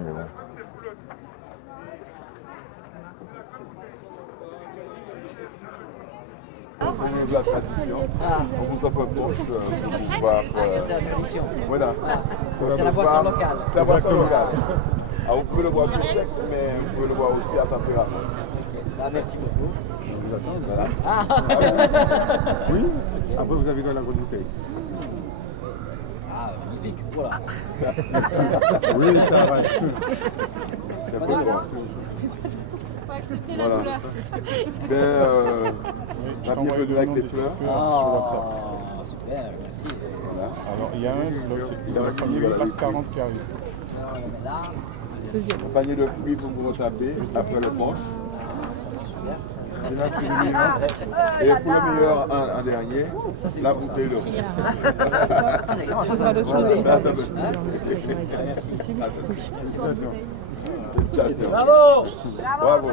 bien, mais bon. De la tradition, on vous offre pour pouvoir. C'est la tradition. Voilà. C'est la boisson locale. C'est la boisson locale. Alors, vous pouvez le boire sur sec, mais vous pouvez le boire aussi à température. Ah, merci beaucoup. Voilà. Oui, après vous avez dans la grande bouteille. Ah, magnifique, voilà. Oui, ça va. C'est bon. Faut accepter la Voilà. douleur. La bienvenue avec les fleurs. Ah, super, merci. Voilà. Alors il y a c'est la famille Passe 40 qui arrive. Mais là, Panier de fruits pour vous retaper après le punch. Et pour le meilleur, un dernier, la bouteille de rouge. ça va le soulever. Merci. Bravo! Bravo.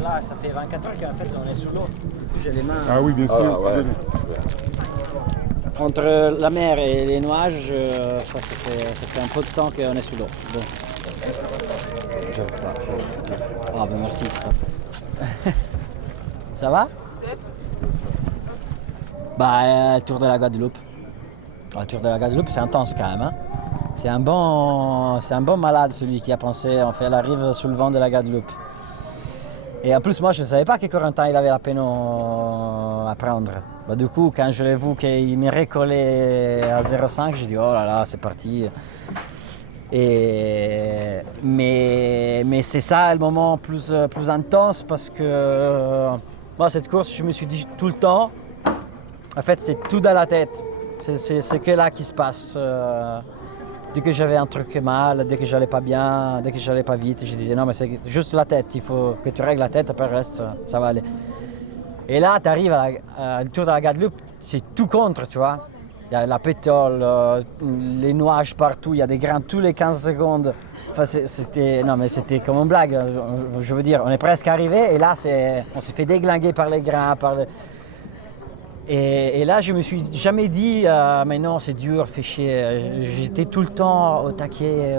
Là, ça fait 24 heures qu'en fait on est sous l'eau. Du coup, j'ai les mains. Ah oui, bien sûr. Ah, ouais. Entre la mer et les nuages, ça fait un peu de temps qu'on est sous l'eau. Bon. Ah ben merci. Ça va? Bah, le tour de la Guadeloupe. Le tour de la Guadeloupe, c'est intense quand même. Hein. C'est un bon malade celui qui a pensé en faire la rive sous le vent de la Guadeloupe. Et en plus, moi, je ne savais pas que Corentin il avait la peine à prendre. Bah, du coup, quand je l'ai vu qu'il m'est recollé à 0,5, j'ai dit oh là là, c'est parti. Mais c'est ça le moment plus intense parce que moi, cette course, je me suis dit tout le temps, en fait, c'est tout dans la tête. C'est que là qui se passe. Dès que j'avais un truc mal, dès que j'allais pas bien, dès que j'allais pas vite, je disais non mais c'est juste la tête, il faut que tu règles la tête, après le reste, ça va aller. Et là, tu arrives à le tour de la Guadeloupe, c'est tout contre, tu vois. Il y a la pétole, les nuages partout, il y a des grains tous les 15 secondes. Enfin, c'était comme une blague, je veux dire, on est presque arrivé et là, on s'est fait déglinguer par les grains, Et là, je me suis jamais dit, mais non, c'est dur, fais chier. J'étais tout le temps au taquet,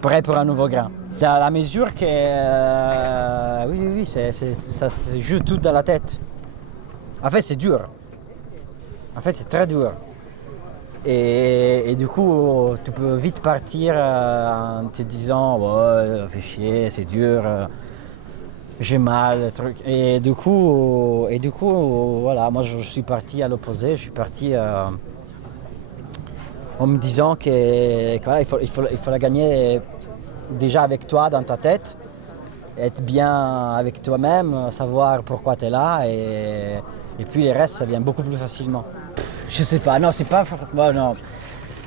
prêt pour un nouveau grain. Dans la mesure que, oui, ça se joue tout dans la tête. En fait, c'est dur. En fait, c'est très dur. Et du coup, tu peux vite partir en te disant, ouais, fais chier, c'est dur. J'ai mal, le truc. Et du coup, voilà, moi je suis parti à l'opposé. Je suis parti en me disant que voilà, il faut la gagner déjà avec toi dans ta tête, être bien avec toi-même, savoir pourquoi tu es là et puis les restes, ça vient beaucoup plus facilement. Je sais pas, non, c'est pas. Bon, non.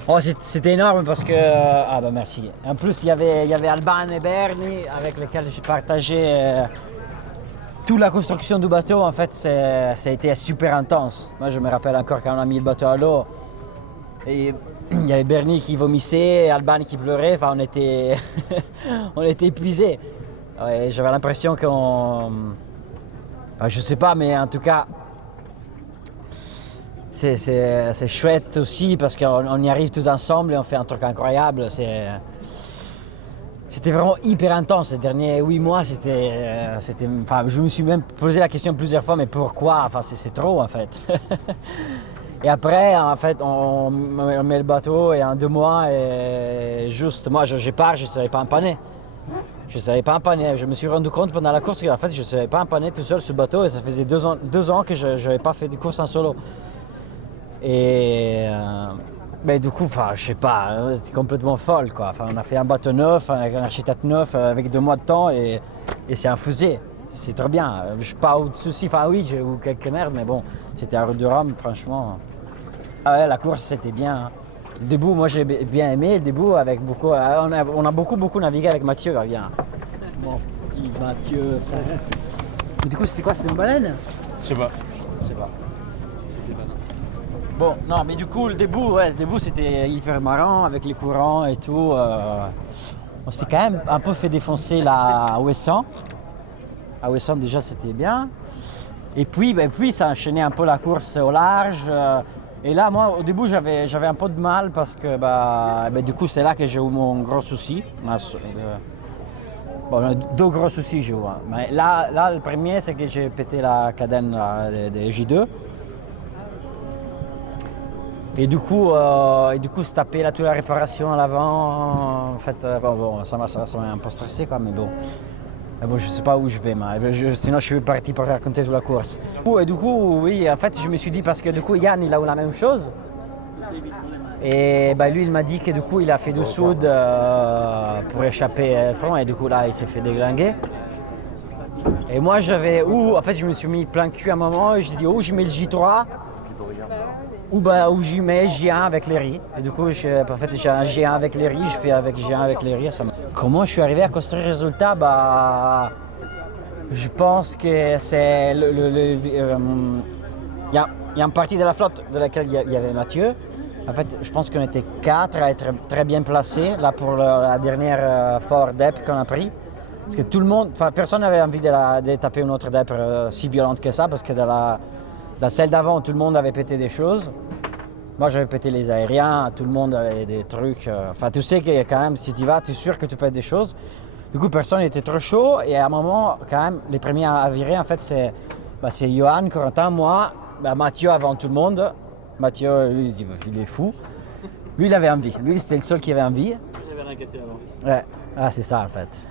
Oh, c'était énorme parce que. Ah bah merci. En plus, il y avait Alban et Bernie avec lesquels j'ai partagé toute la construction du bateau. En fait, ça a été super intense. Moi, je me rappelle encore quand on a mis le bateau à l'eau. Et il y avait Bernie qui vomissait, Alban qui pleurait. Enfin, on était épuisés. Ouais, j'avais l'impression qu'on. Enfin, je sais pas, mais en tout cas. C'est chouette aussi parce qu'on y arrive tous ensemble et on fait un truc incroyable. C'était vraiment hyper intense ces derniers 8 mois. Enfin, je me suis même posé la question plusieurs fois, mais pourquoi? Enfin, c'est trop en fait. Et après, en fait, on met le bateau et en 2 mois, et juste moi, je pars, je ne savais pas empanner. Je ne savais pas empanner. Je me suis rendu compte pendant la course qu'en fait, je ne savais pas empanner tout seul sur le bateau et ça faisait 2 ans que je n'avais pas fait de course en solo. Et mais du coup, enfin, je sais pas, c'est complètement folle quoi. Enfin, on a fait un bateau neuf, un architecte neuf avec 2 mois de temps et c'est un fusée. C'est très bien. Je suis pas au-dessus, enfin oui, j'ai eu quelques merdes, mais bon, c'était à Route de Rome, franchement. Ah ouais, la course c'était bien. Hein. Le debout, moi j'ai bien aimé. Le debout avec beaucoup, on a beaucoup navigué avec Mathieu. Bien. Mon petit Mathieu, ça. Et du coup, c'était quoi? C'était une baleine? Je sais pas. Je sais pas. Bon, non, mais du coup, le debout c'était hyper marrant avec les courants et tout. On s'est quand même un peu fait défoncer la Ouessant. À Ouessant, déjà, c'était bien. Et puis ça enchaînait un peu la course au large. Et là, moi, au début, j'avais un peu de mal parce que du coup, c'est là que j'ai eu mon gros souci. Bon, deux gros soucis, j'ai eu. Mais là, le premier, c'est que j'ai pété la cadène de J2. Et du coup, se taper là, toute la réparation à l'avant, en fait, ça m'a un peu stressé, quoi, mais bon. Mais bon, je ne sais pas où je vais, sinon je suis parti pour raconter toute la course. Et du coup, oui, en fait, je me suis dit, parce que du coup, Yann, il a eu la même chose. Et lui, il m'a dit que du coup, il a fait du soude pour échapper au front, et du coup, là, il s'est fait déglinguer. Et moi, en fait, je me suis mis plein cul à un moment, et je dis, je mets le J3, ou j'y mets J1 avec les riz. Et du coup, en fait, j'ai un G1 avec les riz, je fais avec G1 avec les riz. Comment je suis arrivé à construire le résultat? Je pense que c'est il y a une partie de la flotte de laquelle il y avait Mathieu. En fait, je pense qu'on était 4 à être très bien placés là pour la dernière fort DEP qu'on a pris. Parce que tout le monde, personne n'avait envie de taper une autre DEP si violente que ça, parce que dans celle d'avant, tout le monde avait pété des choses. Moi, j'avais pété les aériens, tout le monde avait des trucs. Tu sais que quand même, si tu vas, tu es sûr que tu pètes des choses. Du coup, personne n'était trop chaud. Et à un moment, quand même, les premiers à virer, en fait, c'est Johan, Corentin, moi, Mathieu avant tout le monde. Mathieu, lui, il est fou. Lui, il avait envie. Lui, c'était le seul qui avait envie. J'avais rien cassé avant. Ouais, c'est ça, en fait.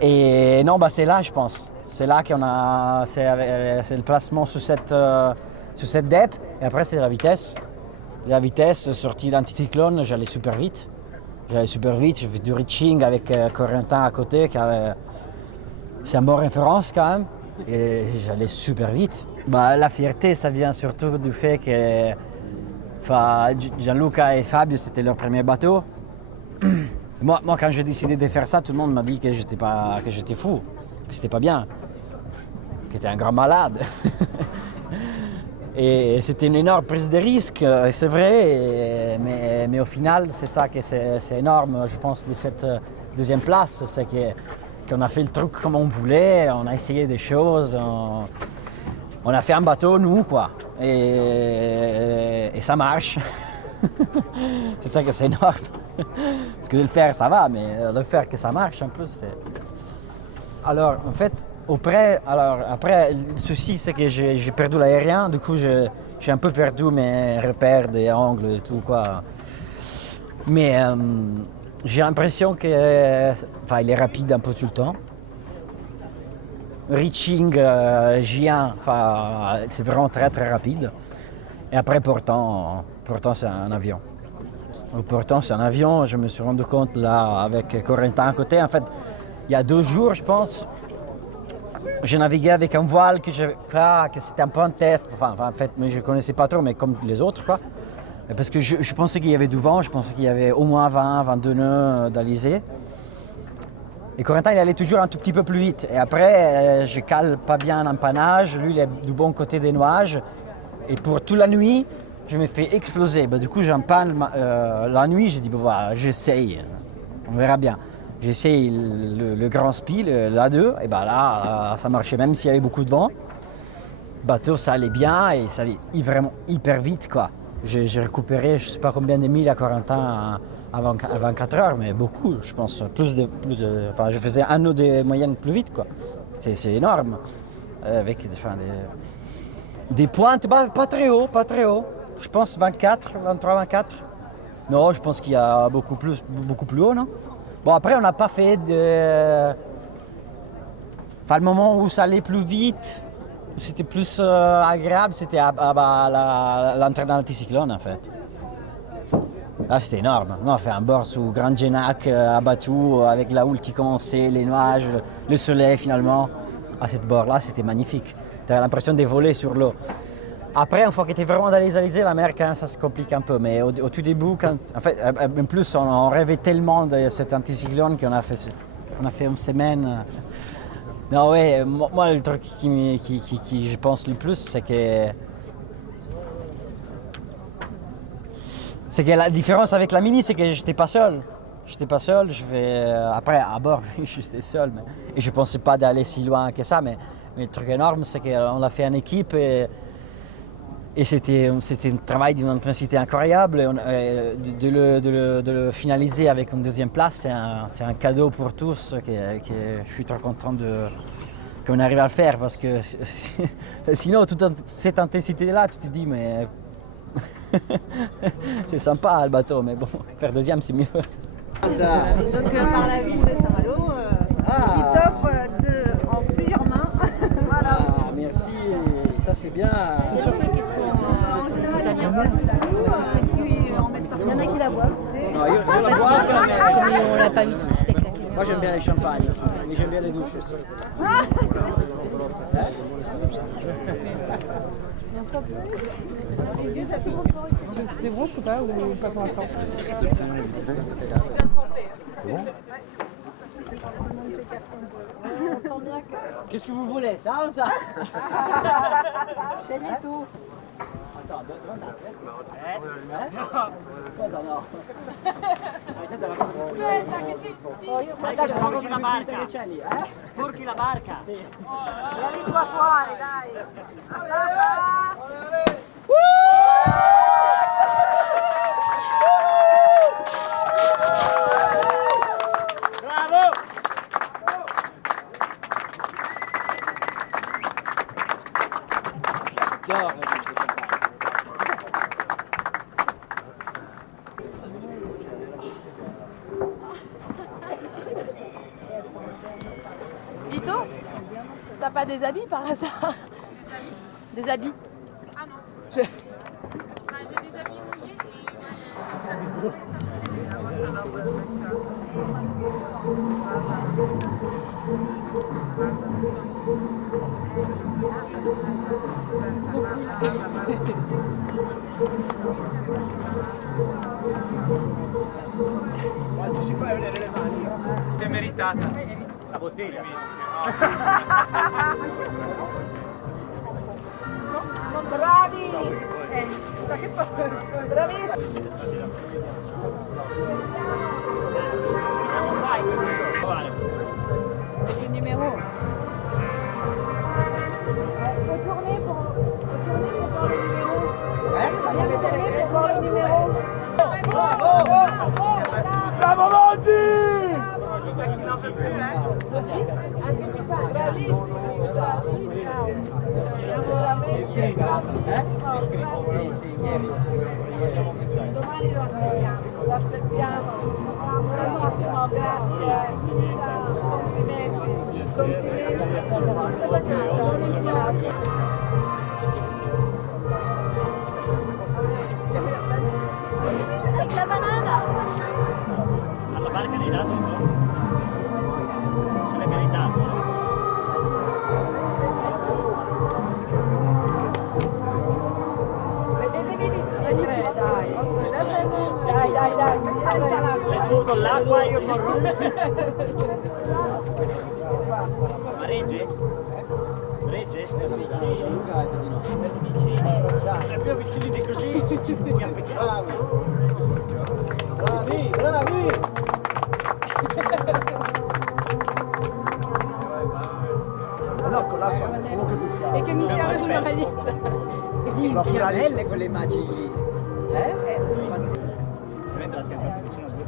Et non, c'est là, je pense. C'est là qu'on a, c'est le placement sous cette DEP, et après c'est la vitesse. La vitesse, sortie d'anticyclone, j'allais super vite. J'ai fait du reaching avec Corentin à côté, c'est une bonne référence quand même, et j'allais super vite. La fierté, ça vient surtout du fait que Gianluca et Fabio, c'était leur premier bateau. Moi, quand j'ai décidé de faire ça, tout le monde m'a dit que j'étais fou, que c'était pas bien, que j'étais un grand malade. Et c'était une énorme prise de risque, c'est vrai, mais au final, c'est ça que c'est énorme, je pense, de cette deuxième place. C'est qu'on a fait le truc comme on voulait, on a essayé des choses, on a fait un bateau, nous, quoi. Et ça marche. C'est ça que c'est énorme. Parce que de le faire, ça va, mais de le faire que ça marche, en plus, c'est... Alors, en fait, après, le souci, c'est que j'ai perdu l'aérien. Du coup, j'ai un peu perdu mes repères des angles et tout, quoi. Mais j'ai l'impression qu'il est rapide un peu tout le temps. Reaching J1, c'est vraiment très, très rapide. Et après, pourtant c'est un avion. Pourtant, c'est un avion. Je me suis rendu compte, là, avec Corentin à côté. En fait, il y a 2 jours, je pense, j'ai navigué avec un voile que c'était un peu un test. En fait, mais je ne connaissais pas trop, mais comme les autres, quoi. Parce que je pensais qu'il y avait du vent, je pensais qu'il y avait au moins 22 nœuds d'alizé. Et Corentin, il allait toujours un tout petit peu plus vite. Et après, je cale pas bien l'empannage. Lui, il est du bon côté des nuages. Et pour toute la nuit, je me fais exploser. Du coup, j'empanne la nuit. Je dis, j'essaye. On verra bien. J'essaye le grand spi, l'A2, et là, ça marchait même s'il y avait beaucoup de vent. Le bateau, ça allait bien et ça allait vraiment hyper vite, quoi. J'ai récupéré, je ne sais pas combien de milles à Corentin avant 4 heures, mais beaucoup, je pense. Je faisais un nœud de moyenne plus vite, quoi. C'est énorme. Avec des pointes, pas très haut. Je pense 23, 24. Non, je pense qu'il y a beaucoup plus haut, non? Bon, après, on n'a pas fait le moment où ça allait plus vite, c'était plus agréable, c'était à l'entrée dans l'anticyclone, en fait. Là, c'était énorme. On a fait un bord sous Grand Genac, à Batou, avec la houle qui commençait, les nuages, le soleil, finalement. À cette bord-là, c'était magnifique. Tu avais l'impression de voler sur l'eau. Après, une fois que tu es vraiment dans les alizés, la mer, quand même, ça se complique un peu. Mais au tout début, en plus, on rêvait tellement de cet anticyclone qu'on a fait une semaine. Non, ouais, moi, le truc qui je pense le plus, c'est que la différence avec la Mini, c'est que j'étais pas seul. Après, à bord, j'étais seul. Et je pensais pas d'aller si loin que ça. Mais Mais le truc énorme, c'est qu'on l'a fait en équipe et c'était un travail d'une intensité incroyable. De le finaliser avec une deuxième place, c'est un cadeau pour tous que je suis trop content qu'on arrive à le faire parce que sinon, toute cette intensité-là, tu te dis, mais c'est sympa le bateau, mais bon, faire deuxième, c'est mieux. Donc par la ville de Saint-Malo, qui t'offre en plusieurs mains. Voilà. Ah, merci, ça c'est bien. C'est surtout les questions italiennes. Il y en a qui la boivent. On l'a pas vu tout de suite avec la caméra. Moi j'aime bien les champagnes, mais j'aime bien les douches aussi. Des groupes ou pas pour l'instant? On sent bien que... Qu'est-ce que vous voulez, ça ou ça? Chelito. Attends, cosa no? Sporchi la barca! Sporchi la barca! Vieni qua fuori, dai. Vito, t'as pas des habits par hasard? Des habits? Ah non. Je- J'ai des habits mouillés Oggi si fa vedere le mani. È meritata. La bottiglia. Bravi! Bravissimi! Le numéro. Faut tourner pour voir le numéro. Faut tourner pour voir le numéro. Bravo Monti! Domani lo aspettiamo. Bravissimo, grazie. Ciao, complimenti. Complimenti. Avec la banane! Alla barca dei dati, no? Se l'è meritato. Tu con l'acqua, io corro. Ma regge? Regge? Cioè più vicini di così ci appicchiamo. Bravi, bravi! L'acqua, comunque E che mi serve una maglietta. Minchia, belle quelle immagini lì. Ovviamente la schiacciata vicino a due.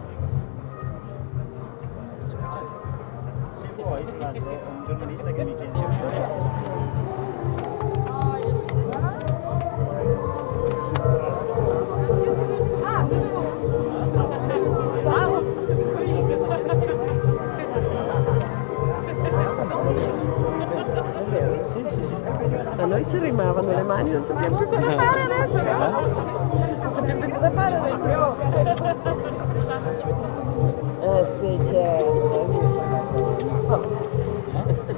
Se vuoi, tra l'altro, ho un giornalista che mi chiede. A noi ci rimavano le mani, non sappiamo più cosa fare adesso. Non sappiamo più cosa fare adesso. Sì, certo.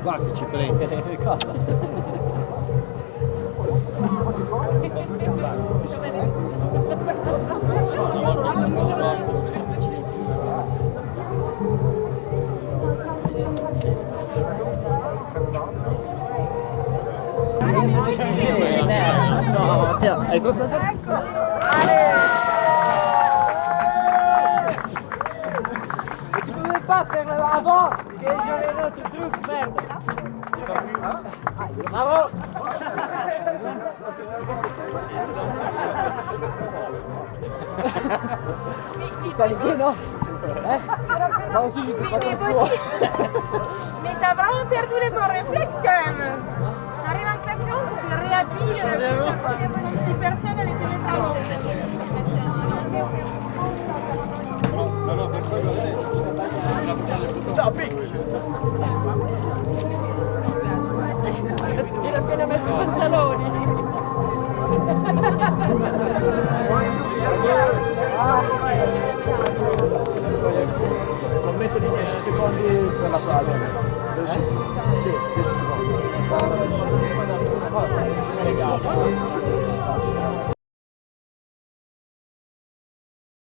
Guarda che ci prende. Cosa? No, tiens, elles sont Tu pouvais pas faire avant que j'avais un autre truc, merde. Bravo. Ça allait bien, non? Moi aussi, j'étais pas trop sûr. Mais t'as vraiment perdu les bons réflexes quand même. T'arrives en classe 11, tu te réhabilles comme si personne n'avait fait les travaux. Il a appena messo i pantaloni. Commetto di 10 secondi per la sala. 10 secondi. Sì, 10 secondi.